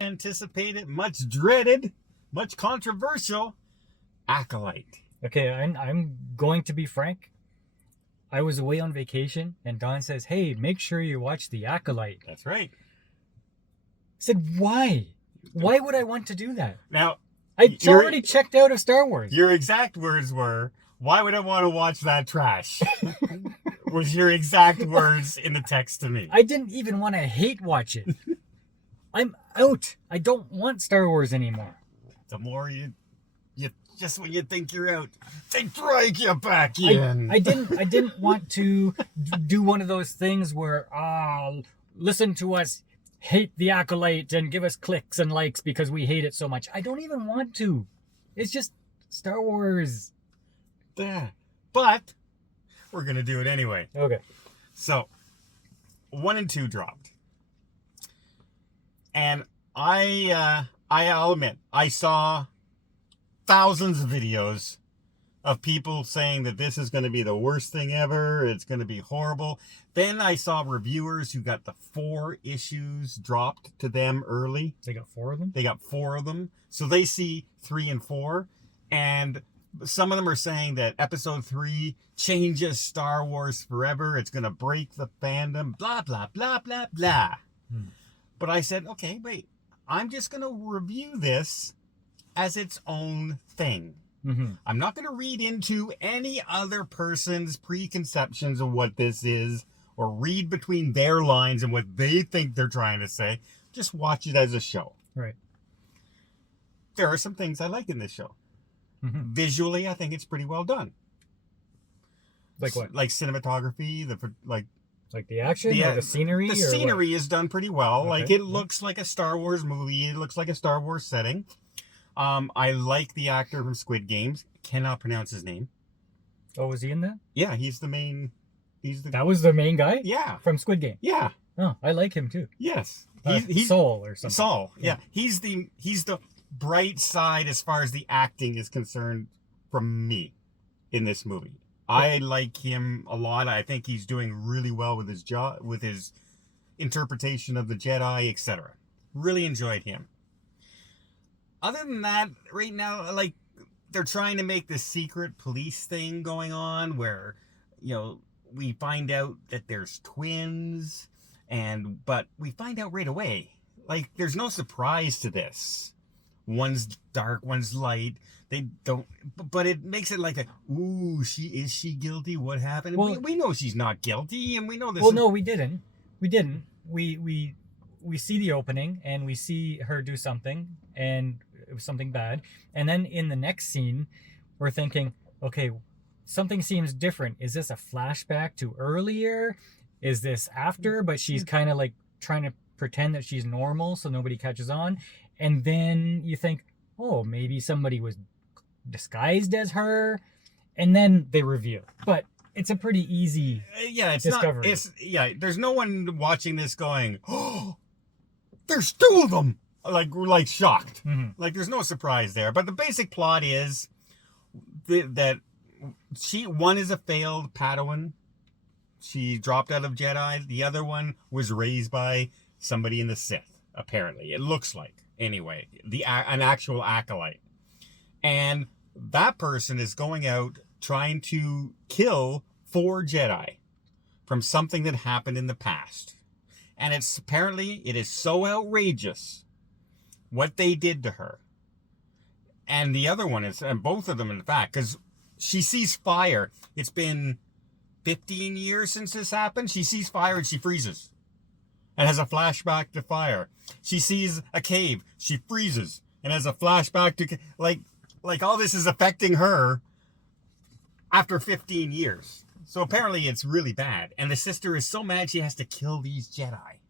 anticipated, much dreaded, much controversial Acolyte. Okay, I'm going to be frank. I was away on vacation, and Don says, "Hey, make sure you watch The Acolyte." That's right. I said, "Why? Why would I want to do that? Now, I already checked out of Star Wars." Your exact words were, "Why would I want to watch that trash?" Was your exact words in the text to me. I didn't even want to hate watch it. I'm out. I don't want Star Wars anymore. The more you just when you think you're out, they drag you back in. I didn't want to do one of those things where listen to us hate The Acolyte and give us clicks and likes because we hate it so much. I don't even want to. It's just Star Wars. Yeah. But we're gonna do it anyway. Okay. So 1 and 2 dropped. And I'll admit, I saw thousands of videos of people saying that this is going to be the worst thing ever. It's going to be horrible. Then I saw reviewers who got the 4 issues dropped to them early. They got 4 of them? They got 4 of them. So they see 3 and 4. And some of them are saying that episode 3 changes Star Wars forever. It's going to break the fandom. Blah, blah, blah, blah, blah. But I said, okay, wait. I'm just going to review this as its own thing. I'm not going to read into any other person's preconceptions of what this is or read between their lines and what they think they're trying to say. Just watch it as a show. Right. There are some things I like in this show. Visually, I think it's pretty well done. Like what? Like cinematography, like the action or the scenery? The scenery is done pretty well. Okay. Like, it looks like a Star Wars movie. It looks like a Star Wars setting. I like the actor from Squid Games. Cannot pronounce his name. Oh, was he in that? Yeah, he's the main... That was the main guy? Yeah. From Squid Game? Yeah. Oh, I like him too. Yes. He's Saul or something. Saul, yeah. He's the bright side as far as the acting is concerned from me in this movie. I like him a lot. I think he's doing really well with his job, with his interpretation of the Jedi, etc. Really enjoyed him. Other than that, right now, like, they're trying to make this secret police thing going on where, we find out that there's twins, but we find out right away. Like, there's no surprise to this. One's dark, one's light. They don't, but it makes it like is she guilty? What happened? Well, we know she's not guilty, and we know this. Well, no, we didn't. We see the opening, and we see her do something, and it was something bad. And then in the next scene, we're thinking, okay, something seems different. Is this a flashback to earlier? Is this after? But she's kind of like trying to pretend that she's normal so nobody catches on. And then you think, oh, maybe somebody was disguised as her. And then they reveal. But it's a pretty easy discovery. There's no one watching this going, oh, there's 2 of them. Like shocked. Like, there's no surprise there. But the basic plot is that one is a failed Padawan. She dropped out of Jedi. The other one was raised by somebody in the Sith, apparently. It looks like. Anyway, an actual acolyte. And that person is going out trying to kill 4 Jedi from something that happened in the past. And it is so outrageous what they did to her. And the other one is, and both of them in fact, because she sees fire. It's been 15 years since this happened. She sees fire and she freezes. And has a flashback to fire. She sees a cave. She freezes. And has a flashback to... Like all this is affecting her after 15 years. So apparently it's really bad. And the sister is so mad she has to kill these Jedi.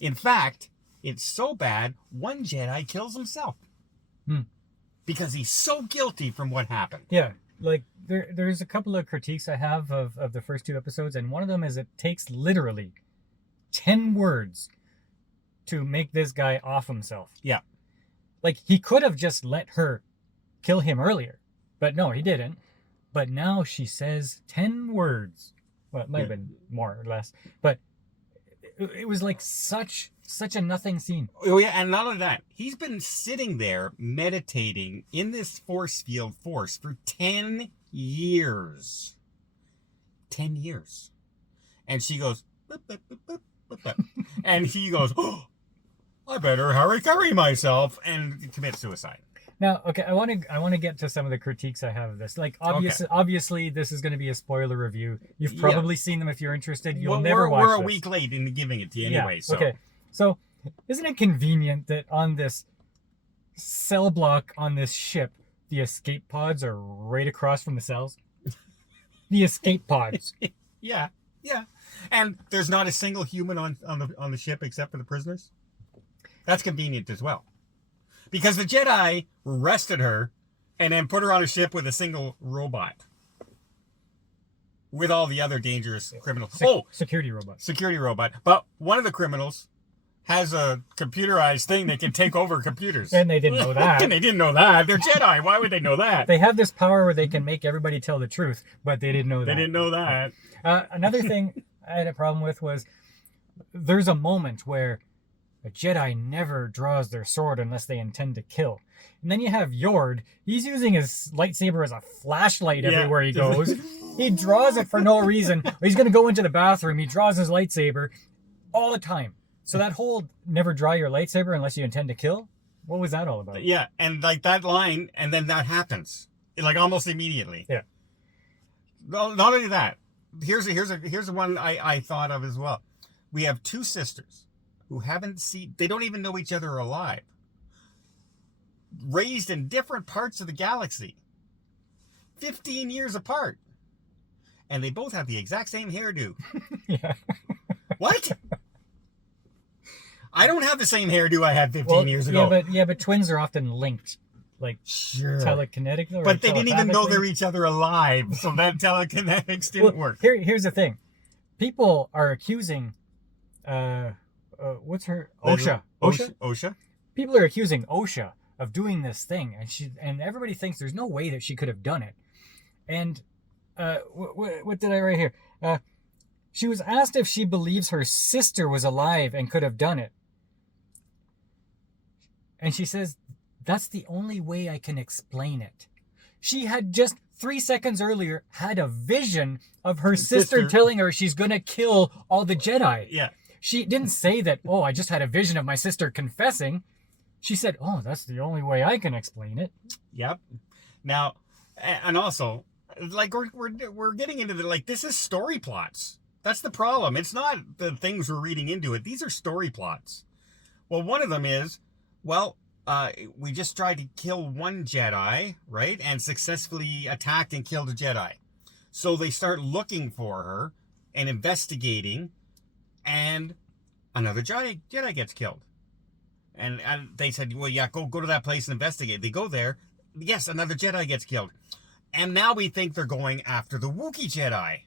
In fact, it's so bad, one Jedi kills himself. Because he's so guilty from what happened. Yeah. Like, there's a couple of critiques I have of the first 2 episodes. And one of them is it takes literally 10 words to make this guy off himself. Yeah. Like, he could have just let her kill him earlier. But no, he didn't. But now she says 10 words. Well, it might have been more or less. But it was like such Such a nothing scene. Oh yeah, and not only that, he's been sitting there meditating in this force field for 10 years. 10 years. And she goes, boop, boop, boop, boop, boop, boop. And he goes, oh, I better hurry myself, and commit suicide. Now, okay, I want to get to some of the critiques I have of this. Like, obviously, this is going to be a spoiler review. You've probably seen them if you're interested. You'll never watch We're a this. week late in giving it to you anyway. So. Okay, so isn't it convenient that on this cell block on this ship, the escape pods are right across from the cells? The escape pods. Yeah. And there's not a single human on the ship except for the prisoners. That's convenient as well. Because the Jedi arrested her and then put her on a ship with a single robot. With all the other dangerous criminals. Security robot. Security robot. But one of the criminals has a computerized thing that can take over computers. And they didn't know that. And they didn't know that. They're Jedi. Why would they know that? They have this power where they can make everybody tell the truth, but they didn't know that. They didn't know that. Another thing I had a problem with was there's a moment where a Jedi never draws their sword unless they intend to kill. And then you have Yord. He's using his lightsaber as a flashlight everywhere he goes. He draws it for no reason. He's going to go into the bathroom. He draws his lightsaber all the time. So that whole never draw your lightsaber unless you intend to kill, what was that all about? Yeah, and like that line, and then that happens. Like almost immediately. Yeah. Not only that, here's the one I thought of as well. We have two sisters who they don't even know each other are alive. Raised in different parts of the galaxy. 15 years apart. And they both have the exact same hairdo. Yeah. What? I don't have the same hairdo I had 15 years ago. But twins are often linked. Like, sure. Telekinetic. But they didn't even know they're each other alive. So that telekinetics didn't work. Here's the thing. People are accusing... what's her... Osha? People are accusing Osha of doing this thing, and everybody thinks there's no way that she could have done it. And what did I write here? She was asked if she believes her sister was alive and could have done it. And she says, that's the only way I can explain it. She had just 3 seconds earlier had a vision of her sister telling her she's going to kill all the Jedi. Yeah. She didn't say that, oh, I just had a vision of my sister confessing. She said, oh, that's the only way I can explain it. Yep. Now, and also, like, we're getting into this is story plots. That's the problem. It's not the things we're reading into it. These are story plots. Well, one of them is, we just tried to kill one Jedi, right? And successfully attacked and killed a Jedi. So they start looking for her and investigating, and another Jedi gets killed. And they said, well, yeah, go to that place and investigate. They go there. Yes, another Jedi gets killed. And now we think they're going after the Wookiee Jedi.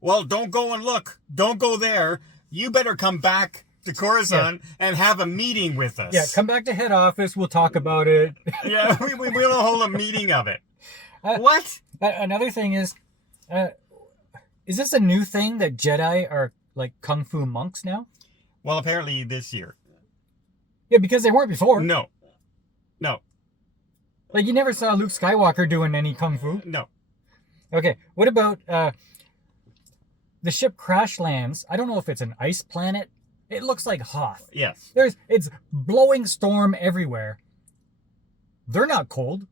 Well, don't go and look. Don't go there. You better come back to Coruscant and have a meeting with us. Yeah, come back to head office. We'll talk about it. Yeah, we'll hold a meeting of it. What? Another thing is this a new thing that Jedi are like kung fu monks now? Well, apparently this year. Yeah, because they weren't before. No. Like, you never saw Luke Skywalker doing any kung fu? No. Okay, what about the ship crash lands? I don't know if it's an ice planet. It looks like Hoth. Yes. It's blowing storm everywhere. They're not cold.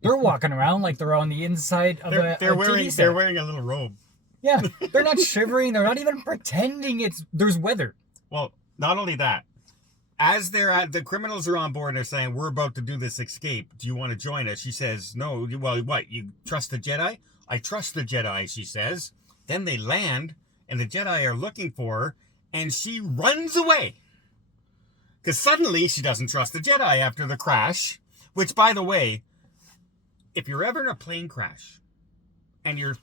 They're walking around like they're on the inside of a TV set. They're wearing a little robe. Yeah, they're not shivering. They're not even pretending there's weather. Well, not only that. As the criminals are on board and they're saying, we're about to do this escape. Do you want to join us? She says, no. Well, what? You trust the Jedi? I trust the Jedi, she says. Then they land, and the Jedi are looking for her, and she runs away. Because suddenly she doesn't trust the Jedi after the crash. Which, by the way, if you're ever in a plane crash, and you're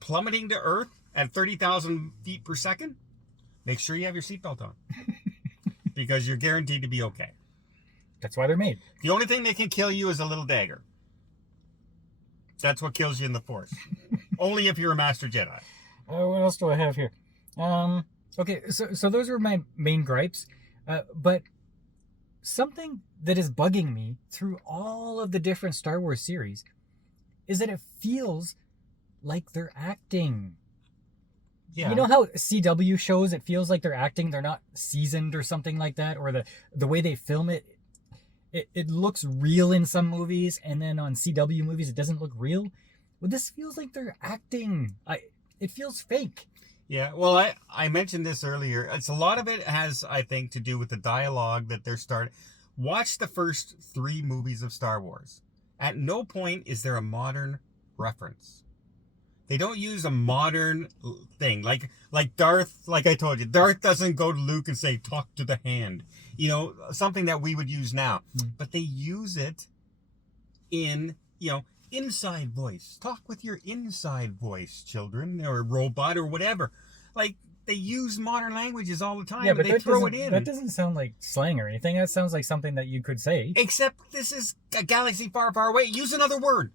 plummeting to Earth at 30,000 feet per second, make sure you have your seatbelt on. Because you're guaranteed to be okay. That's why they're made. The only thing that can kill you is a little dagger. That's what kills you in the Force. Only if you're a Master Jedi. What else do I have here? Okay, so those were my main gripes. But something that is bugging me through all of the different Star Wars series is that it feels like they're acting. Yeah. You know how CW shows, it feels like they're acting, they're not seasoned or something like that, or the way they film it, it looks real in some movies, and then on CW movies it doesn't look real. Well, this feels like they're acting. It feels fake. Yeah, well, I mentioned this earlier. It's a lot of it has, I think, to do with the dialogue that they're starting. Watch the first 3 movies of Star Wars. At no point is there a modern reference. They don't use a modern thing. Like Darth, like I told you, Darth doesn't go to Luke and say, talk to the hand. You know, something that we would use now. But they use it in, inside voice. Talk with your inside voice, children, or robot, or whatever. Like, they use modern languages all the time, Yeah, but they throw it in. That doesn't sound like slang or anything. That sounds like something that you could say. Except this is a galaxy far, far away. Use another word.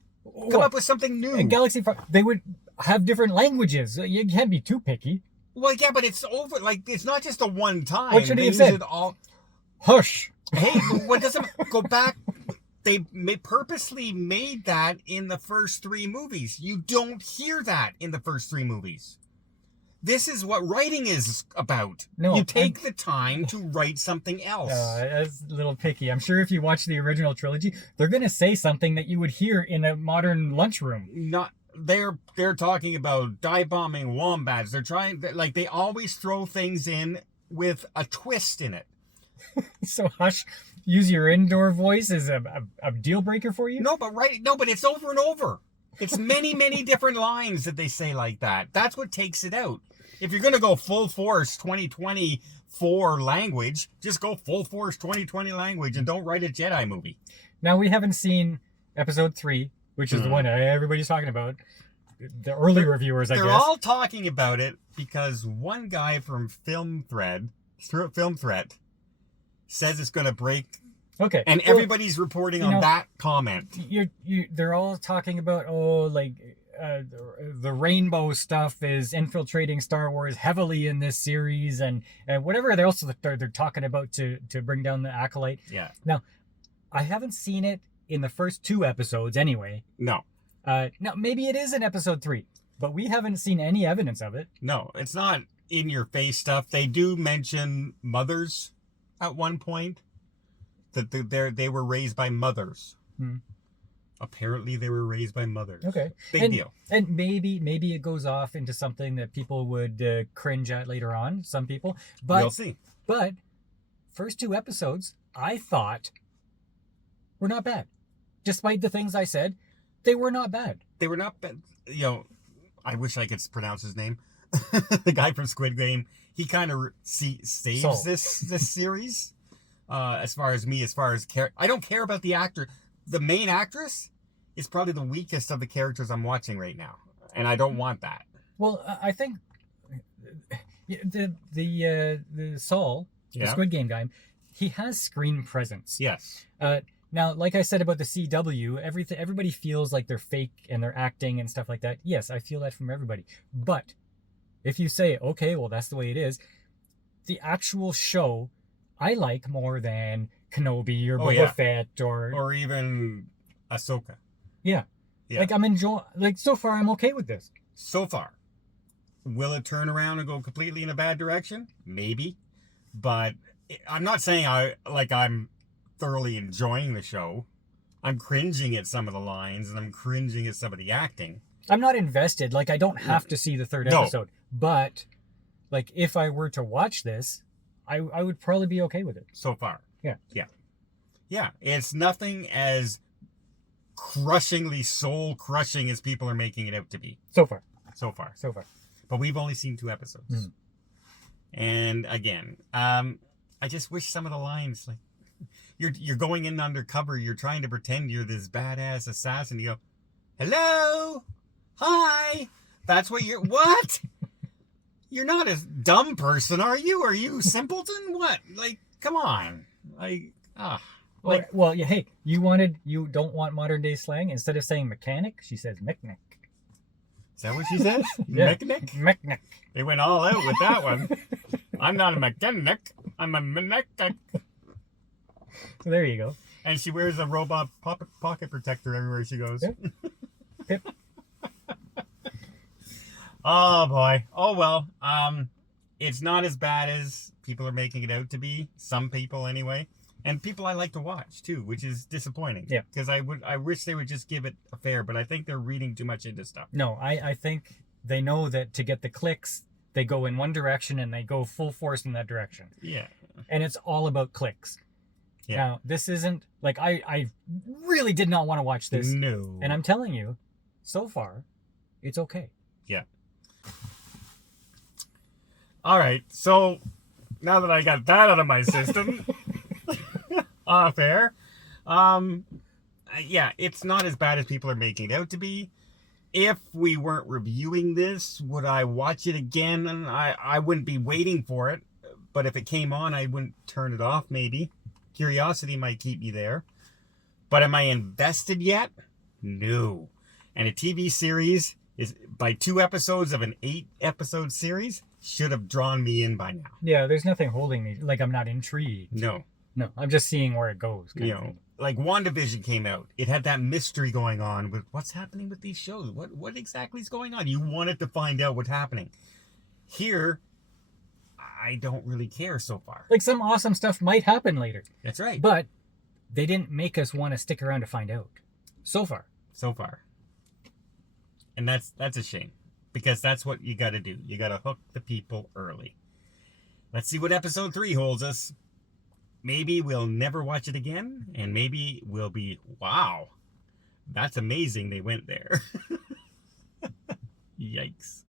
Come up with something new. In Galaxy Far, they would have different languages. You can't be too picky. Well, yeah, but it's over. Like, it's not just a one time. What should he have use said? it all. Hush. Hey, what doesn't go back? They purposely made that in the first 3 movies. You don't hear that in the first 3 movies. This is what writing is about. No, you take the time to write something else. That's a little picky. I'm sure if you watch the original trilogy, they're going to say something that you would hear in a modern lunchroom. They're talking about dive bombing wombats. They always throw things in with a twist in it. So hush, use your indoor voice is a deal breaker for you? No, but it's over and over. It's many, many different lines that they say like that. That's what takes it out. If you're going to go full force 2024 language, just go full force 2020 language and don't write a Jedi movie. Now, we haven't seen episode 3, which is the one everybody's talking about. The early reviewers, I guess. They're all talking about it because one guy from Film Threat says it's going to break. Okay. And everybody's reporting on that comment. They're all talking about, the rainbow stuff is infiltrating Star Wars heavily in this series, and whatever else they're talking about to bring down the Acolyte. Yeah. Now, I haven't seen it in the first 2 episodes anyway. No. Now, maybe it is in episode 3, but we haven't seen any evidence of it. No, it's not in your face stuff. They do mention mothers at one point, that they were raised by mothers. Apparently they were raised by mothers. Okay. Big deal. And maybe it goes off into something that people would cringe at later on, some people. But we'll see. But first 2 episodes, I thought, were not bad. Despite the things I said, they were not bad. They were not bad. I wish I could pronounce his name. The guy from Squid Game. He kind of saves this series. As far as I don't care about the actor. The main actress is probably the weakest of the characters I'm watching right now, and I don't want that. Well, I think the Saul, the Squid Game guy, he has screen presence. Yes. Now, like I said about the CW, everybody feels like they're fake and they're acting and stuff like that. Yes, I feel that from everybody. But if you say, okay, well, that's the way it is, the actual show I like more than Kenobi or Boba Fett or even Ahsoka. Yeah. Like, I'm enjoying, so far I'm okay with this. So far. Will it turn around and go completely in a bad direction? Maybe. But I'm not saying I'm thoroughly enjoying the show. I'm cringing at some of the lines and I'm cringing at some of the acting. I'm not invested. I don't have to see the 3rd episode. But, if I were to watch this, I would probably be okay with it. So far. Yeah. Yeah. Yeah. It's nothing as crushingly soul-crushing as people are making it out to be. So far. But we've only seen 2 episodes. And again, I just wish some of the lines, you're going in undercover, you're trying to pretend you're this badass assassin. You go, hello, hi. That's what what? You're not a dumb person, are you? Are you simpleton? What? Come on. Well, yeah, hey, you don't want modern day slang? Instead of saying mechanic, she says mechanic. Is that what she says? Yeah. Mechanic? Mechanic. They went all out with that one. I'm not a mechanic. I'm a Maneka. There you go. And she wears a robot pocket protector everywhere she goes. Yep. Pip. Oh boy. Oh well. It's not as bad as people are making it out to be. Some people anyway. And people I like to watch too, which is disappointing. Yeah. Because I wish they would just give it a fair, but I think they're reading too much into stuff. No, I think they know that to get the clicks, they go in one direction and they go full force in that direction. Yeah. And it's all about clicks. Yeah. Now, this isn't like I really did not want to watch this. No. And I'm telling you, so far, it's okay. Yeah. All right. So now that I got that out of my system, fair. Yeah, it's not as bad as people are making it out to be. If we weren't reviewing this, would I watch it again? And I wouldn't be waiting for it. But if it came on, I wouldn't turn it off, maybe. Curiosity might keep me there. But am I invested yet? No. And a TV series is by 2 episodes of an 8-episode series should have drawn me in by now. Yeah, there's nothing holding me. Like, I'm not intrigued. No. No, I'm just seeing where it goes. You know, like WandaVision came out. It had that mystery going on with what's happening with these shows. What exactly is going on? You wanted to find out what's happening. Here, I don't really care so far. Like, some awesome stuff might happen later. That's right. But they didn't make us want to stick around to find out. So far. So far. And that's a shame. Because that's what you got to do. You got to hook the people early. Let's see what episode 3 holds us. Maybe we'll never watch it again. And maybe we'll be, wow, that's amazing they went there. Yikes.